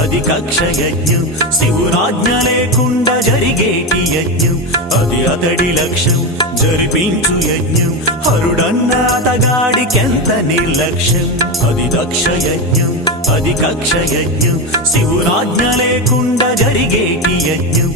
అది కక్ష యజ్ఞం, శివునాజ్ఞ లేకుండా జరిగేటి యజ్ఞం, అది అతడి లక్ష్యం జరిపించు యజ్ఞం. హరుడన్న అతగాడికెంత నిర్లక్ష్యం, అది దక్ష యజ్ఞం, అది కక్ష యజ్ఞం, శివునాజ్ఞ లేకుండా జరిగేటి యజ్ఞం.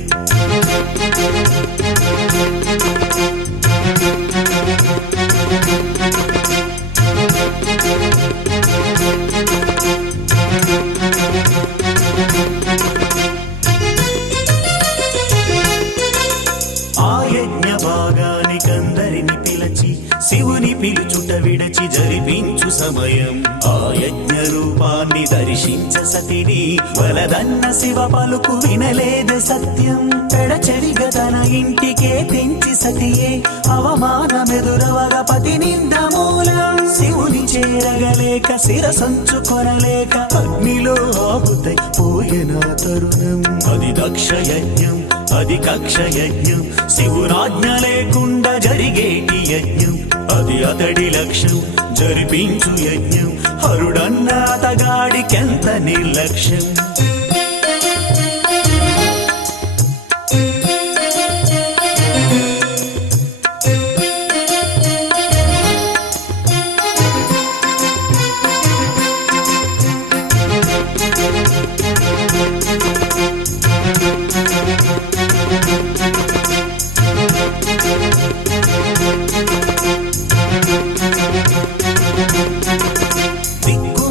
ఆ యజ్ఞ భాగానికందరిని పిలచి శివుని పిలుచుట విడచి జరిపించు సమయం. ఆ యజ్ఞ రూపాన్ని దర్శించ సతిని వలదన్న శివ పలుకు వినలేద సత్యం. పెడచెరిగ తన ఇంటికే తెంచి సతియే అవమానమెదురవగా పతి నింద మూలం. శివుని చేరగలేక శిరసంచుకొనలేక అగ్నిలో ఆహుతై పోయిన తరుణం. అది దక్ష యజ్ఞం, అది కక్ష యజ్ఞం, శివునాజ్ఞ లేకుండా జరిగేటి యజ్ఞం, అది అతడి లక్ష్యం జరిపించు యజ్ఞం. హరుడన్న అతగాడికెంత నిర్లక్ష్యం.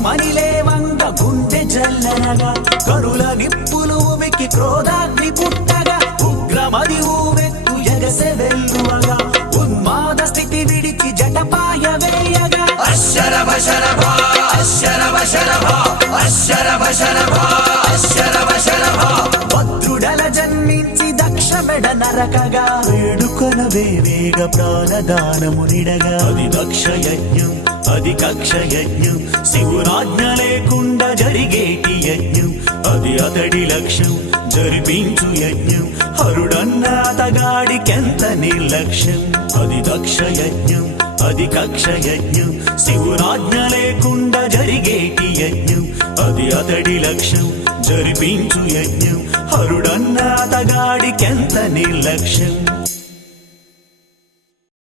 మనిలేవంగ గుండె జల్లనగా కరుల నిప్పులు ఉమికి క్రోధాగ్ని పుట్టగా ఉగ్రమది ఊవెత్తు ఎగసె వెల్లువగా ఉన్మాద స్థితి విడిచి జటపాయ వేయగా అశరభ శరభ అశరభ శరభ అశరభ శరభ అశరభ శరభ భద్రుడల జన్మించి దక్ష మెడ నరకగా వేడుకొన వేవేగ ప్రాణదానము నిడగా. అది దక్ష యజ్ఞం, అది కక్ష యజ్ఞం, శివునాజ్ఞ లేకుండా జరిగేటి యజ్ఞం, అది అతడి లక్ష్యం జరిపించు యజ్ఞం. హరుడన్న అతగాడికెంత నిర్లక్ష్యం. అది దక్ష యజ్ఞం, అది కక్ష యజ్ఞం, శివునాజ్ఞ లేకుండా జరిగేటి యజ్ఞం, అది అతడి లక్ష్యం జరిపించు యజ్ఞం. హరుడన్న అతగాడికెంత నిర్లక్ష్యం.